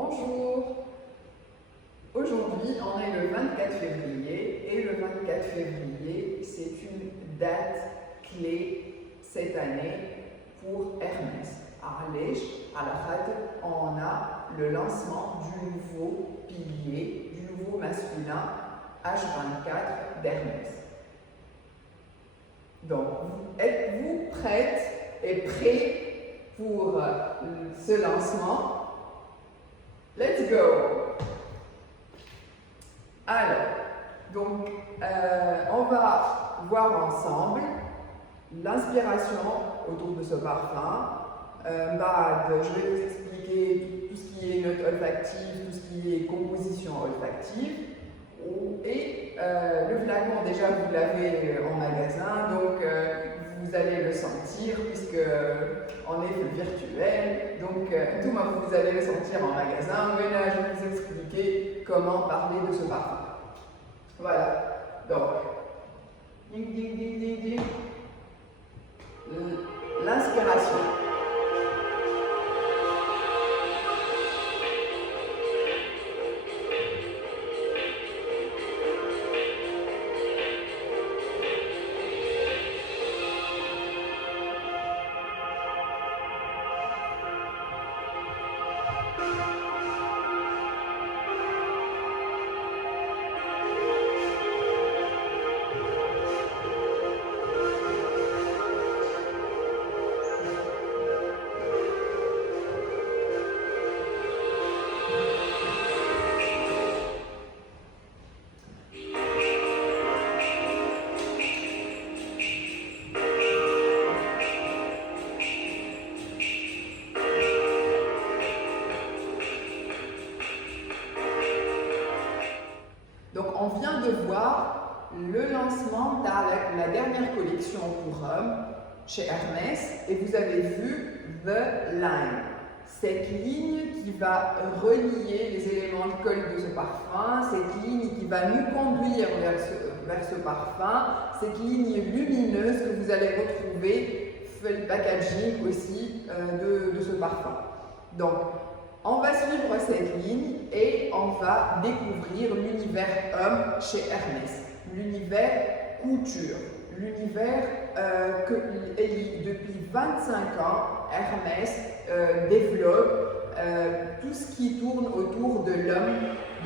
Bonjour. Aujourd'hui, on est le 24 février et le 24 février, c'est une date clé cette année pour Hermès. علاش؟ على خاطر on a le lancement du nouveau pilier, du nouveau masculin H24 d'Hermès. Donc, êtes-vous prête et prêt pour ce lancement? Let's go! Alors, donc, on va voir ensemble l'inspiration autour de ce parfum. Je vais vous expliquer tout ce qui est note olfactive, tout ce qui est composition olfactive. Et le flacon, déjà, vous l'avez en magasin, donc vous allez le sentir puisque on est virtuel. Donc, tout le monde, vous allez le sentir en magasin. Mais là, je vais vous expliquer comment parler de ce parfum. Voilà. Donc, ding, ding, ding, ding, ding. L'inspiration. Donc, on vient de voir le lancement de la dernière collection pour hommes chez Hermès et vous avez vu The Line. Cette ligne qui va relier les éléments de colle de ce parfum, cette ligne qui va nous conduire vers ce parfum, cette ligne lumineuse que vous allez retrouver dans le packaging aussi de ce parfum. Donc, on va suivre cette ligne et on va découvrir l'univers homme chez Hermès, l'univers couture, l'univers que depuis 25 ans, Hermès développe tout ce qui tourne autour de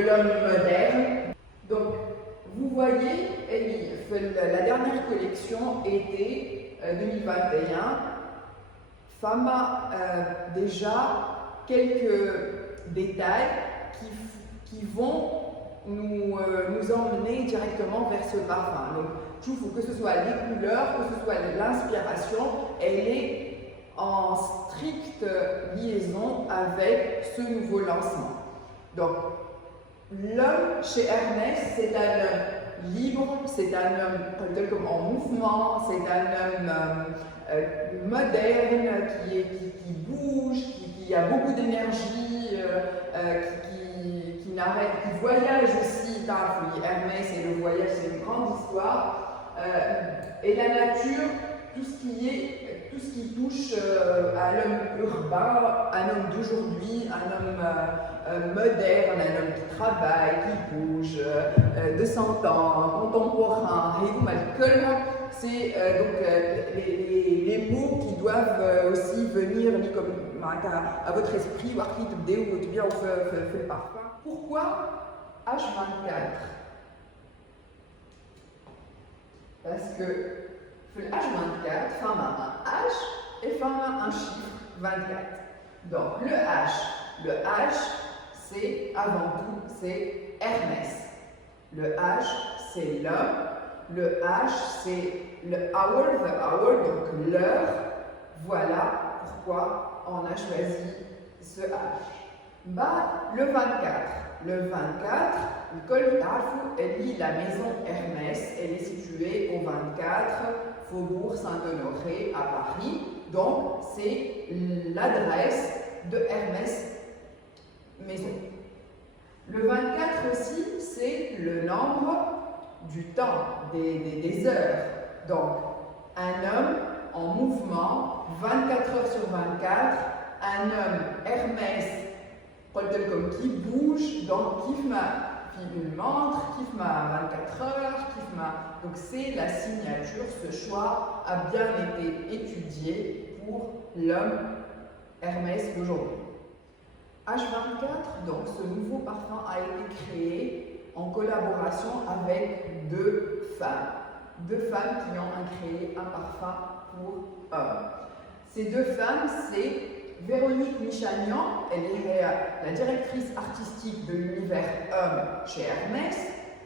l'homme moderne. Donc, vous voyez, la dernière collection été 2021, Fama déjà quelques détails qui vont nous emmener directement vers ce parfum. Donc, je trouve que ce soit les couleurs, que ce soit l'inspiration, elle est en stricte liaison avec ce nouveau lancement. Donc, l'homme chez Hermès, c'est un homme libre, c'est un homme comme en mouvement, c'est un homme moderne qui bouge, qui a beaucoup d'énergie, qui voyage aussi. Hermès et le voyage, c'est une grande histoire. Et la nature, tout ce qui touche à l'homme urbain, un homme d'aujourd'hui, un homme moderne, un homme qui travaille, qui bouge, de son temps, contemporain. C'est les mots qui doivent aussi venir à votre esprit, ou bien au parfum. Pourquoi H24? Parce que le H24, femme a un H et femme a un chiffre 24. Donc le H, c'est avant tout, c'est Hermès. Le H, c'est l'homme. Le H, c'est le hour, donc l'heure. Voilà pourquoi on a choisi ce H. Le 24. Le 24, le col d'Arfou, elle lit la maison Hermès. Elle est située au 24 Faubourg Saint-Honoré à Paris. Donc, c'est l'adresse de Hermès Maison. Le 24 aussi, c'est le nombre du temps, des heures. Donc, un homme en mouvement, 24 heures sur 24, un homme Hermès comme qui bouge, donc qui fait une montre, qui fait 24 heures, donc c'est la signature, ce choix a bien été étudié pour l'homme Hermès d'aujourd'hui. H24, donc ce nouveau parfum a été créé en collaboration avec deux femmes qui ont créé un parfum pour hommes. Ces deux femmes, c'est Véronique Michagnan, elle est la directrice artistique de l'univers homme chez Hermès,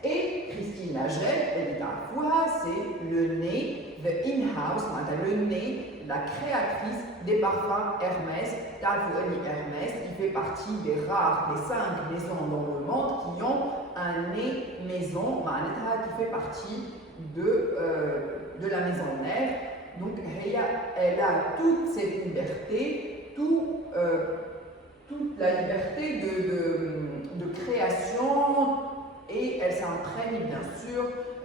et Christine Nagel, elle est un fois, c'est le nez, the in-house, le nez, la créatrice des parfums Hermès. Hermès, qui fait partie des rares, des 5 maisons dans le monde qui ont un nez maison, qui fait partie de la maison mère. Donc elle a toute cette liberté, toute la liberté de création, et elle s'imprègne bien sûr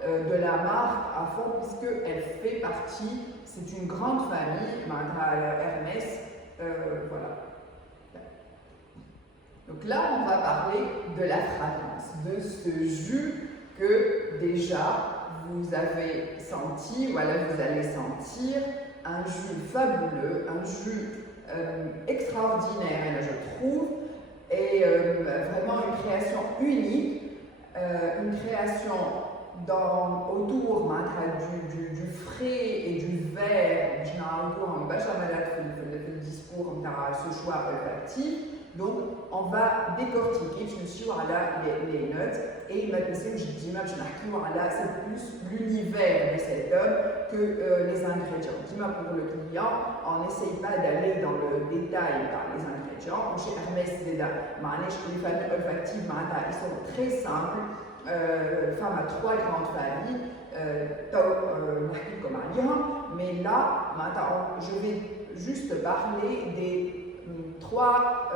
de la marque à fond puisqu'elle fait partie, c'est une grande famille, Hermès, voilà. Donc là, on va parler de la fragrance, de ce jus que déjà vous avez senti, voilà, vous allez sentir un jus fabuleux, un jus extraordinaire, je trouve, et vraiment une création unique, une création autour du frais et du vert, je le discours ce choix olfactif. Donc, on va décortiquer, je suis les notes, et maintenant, c'est plus l'univers de cet homme que les ingrédients. Pour le client, on n'essaye pas d'aller dans le détail par les ingrédients. Chez Hermès, les familles olfactives, ils sont très simples. Femmes à 3 grandes familles, mais là, je vais juste parler des 3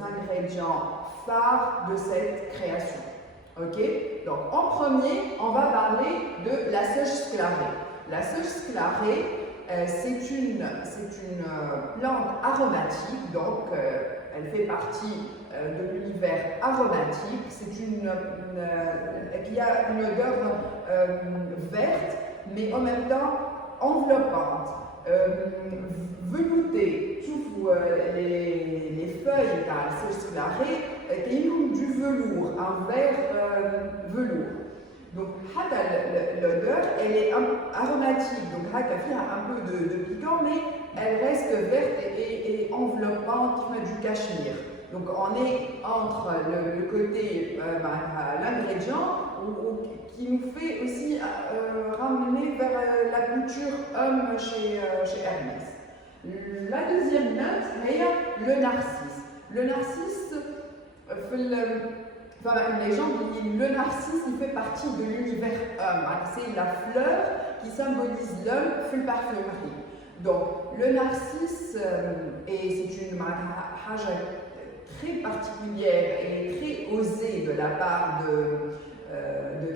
ingrédients phares de cette création. Ok? Donc, en premier, on va parler de la sèche sclarée. La sèche sclarée, c'est une plante aromatique, donc elle fait partie de l'univers aromatique. C'est qui a une odeur verte, mais en même temps enveloppante, veloutée. Les feuilles de la sèche sclarée ont du velours, un vert velours. Donc, l'odeur, elle est aromatique, donc il y a un peu de piquant, mais elle reste verte et enveloppante comme du cachemire. Donc, on est entre le côté, l'ingrédient, qui nous fait aussi ramener vers la culture homme chez Hermès. La deuxième note, c'est le narcisse. Le narcisse, les gens disent le narcisse, il fait partie de l'univers homme. C'est la fleur qui symbolise l'homme, fait parfumerie. Donc, le narcisse, et c'est une très particulière et très osée de la part de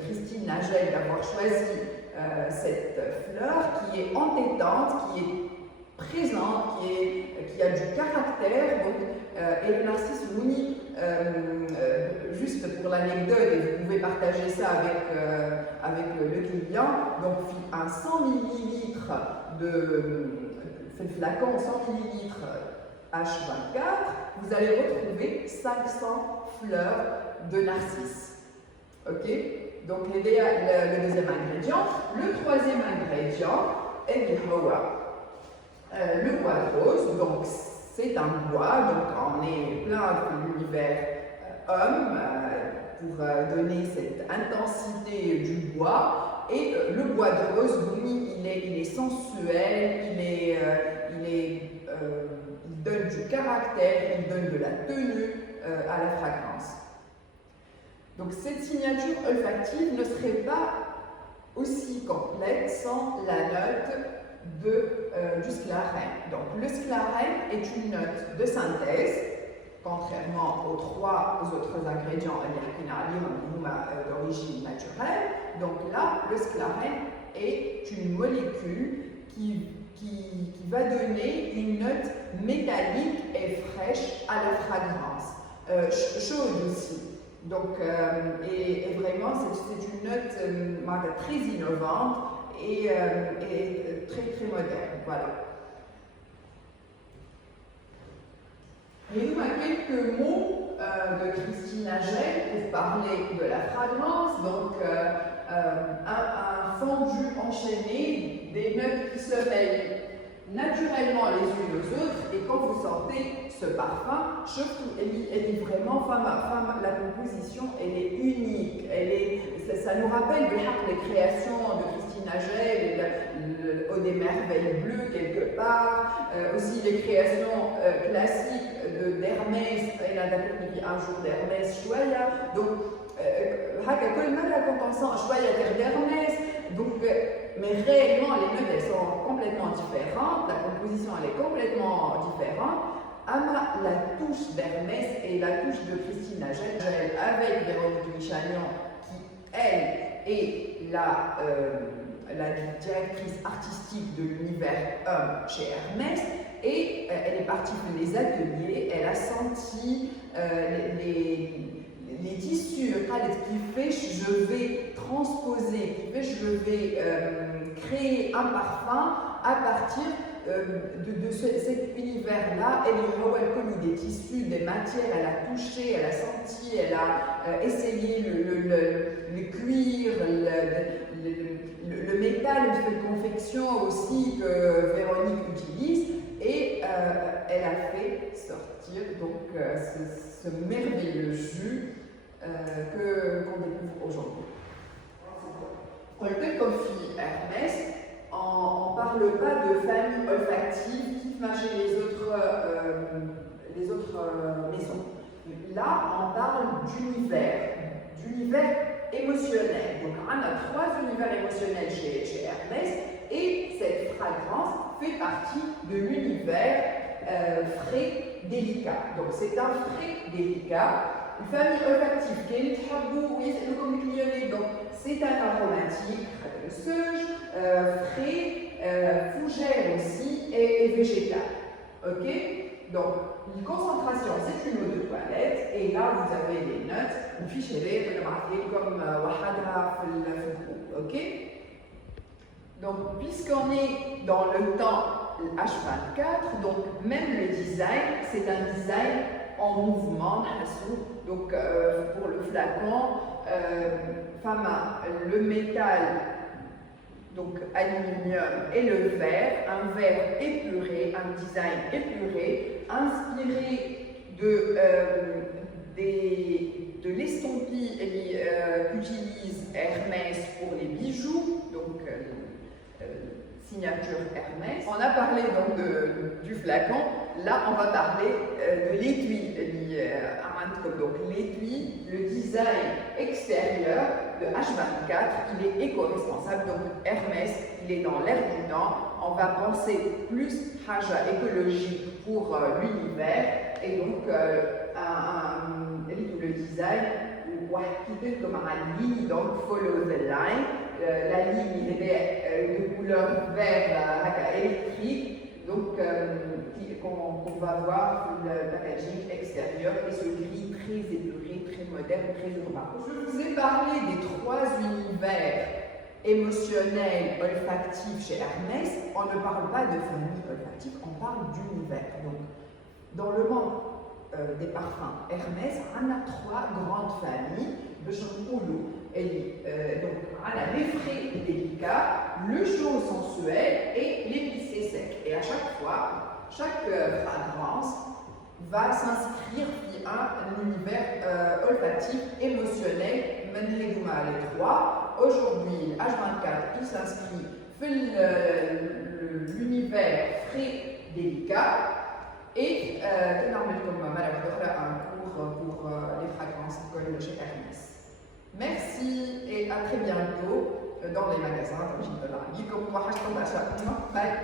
Christine Nagel d'avoir choisi cette fleur qui est entêtante, qui est présente, qui a du caractère. Donc, et le narcisse Mouni, juste pour l'anecdote, et vous pouvez partager ça avec le client, donc un 100 ml de flacon 100 ml H24, vous allez retrouver 500 fleurs de narcisse. Ok? Donc, le deuxième ingrédient. Le troisième ingrédient est le bois de rose. Donc, c'est un bois, donc on est plein de l'univers homme pour donner cette intensité du bois. Et le bois de rose, oui, il est sensuel, il donne du caractère, il donne de la tenue à la fragrance. Donc cette signature olfactive ne serait pas aussi complète sans la note du sclarène. Donc le sclarène est une note de synthèse, contrairement aux 3 autres ingrédients d'origine naturelle. Donc là, le sclarène est une molécule qui va donner une note métallique et fraîche à la fragrance. chaude aussi. Donc, et vraiment, c'est une note très innovante et très très moderne. Voilà. Et nous, quelques mots de Christine Nagel pour parler de la fragrance. Donc, un fondu enchaîné, des notes qui se mêlent naturellement les unes aux autres, et quand vous sentez ce parfum, elle est vraiment, la composition, elle est unique, ça nous rappelle les créations de Christine Nagel, Eau des merveilles bleues quelque part, aussi les créations classiques d'Hermès, elle a un jour d'Hermès, Chouaya, donc quand on sent Chouaya d'Hermès, donc, mais réellement les notes elles sont complètement différentes, la composition elle est complètement différente. Ama la touche d'Hermès et la touche de Christine Nagel avec Véronique Michagnon qui elle est la directrice artistique de l'univers homme chez Hermès, et elle est partie des ateliers, elle a senti les tissus qui fait je vais transposer, qui fait je vais créer un parfum à partir de cet univers-là. Elle a connu des tissus, des matières, elle a touché, elle a senti, elle a essayé le cuir, le métal de confection aussi que Véronique utilise, et elle a fait sortir donc ce merveilleux jus qu'on découvre aujourd'hui. Comme fille Hermès, on ne parle pas de famille olfactive qui marche les autres maisons. Là, on parle d'univers émotionnel. Donc, on a 3 univers émotionnels chez Hermès, et cette fragrance fait partie de l'univers frais délicat. Donc, c'est un frais délicat. Une famille olfactive qui est donc c'est un aromatique, frais, fougère aussi et végétal. Ok? Donc, une concentration, c'est une eau de toilette, et là vous avez les notes, une fiche comme Wahada fil ok? Donc, puisqu'on est dans le temps H24, donc même le design, c'est un design en mouvement, donc pour le flacon, le métal, donc aluminium, et le verre, un verre épuré, un design épuré, inspiré de l'estampille qu'utilise Hermès pour les bijoux, donc signature Hermès. On a parlé donc du flacon, là on va parler de l'étui. Donc l'étui, le design extérieur de H24, il est éco-responsable, donc Hermès, il est dans l'air du temps. On va penser plus haja écologique pour l'univers, et donc le design comme une ligne, donc follow the line. La ligne est de couleur vert électrique, donc qu'on va voir sur le packaging extérieur, et ce gris très épuré, très moderne, très urbain. Je vous ai parlé des 3 univers émotionnels olfactifs chez Hermès. On ne parle pas de famille olfactive, on parle d'univers. Donc, dans le monde des parfums Hermès, on a 3 grandes familles. Donc, on a les frais délicats, le chaud sensuel et l'épicé sec. Et à chaque fois, chaque fragrance va s'inscrire dans un univers olfactif, émotionnel, les 3. Aujourd'hui, H24, il s'inscrit dans l'univers frais délicat, et comme un cours pour les fragrances chez Hermès. Merci et à très bientôt dans les magasins comme Bye.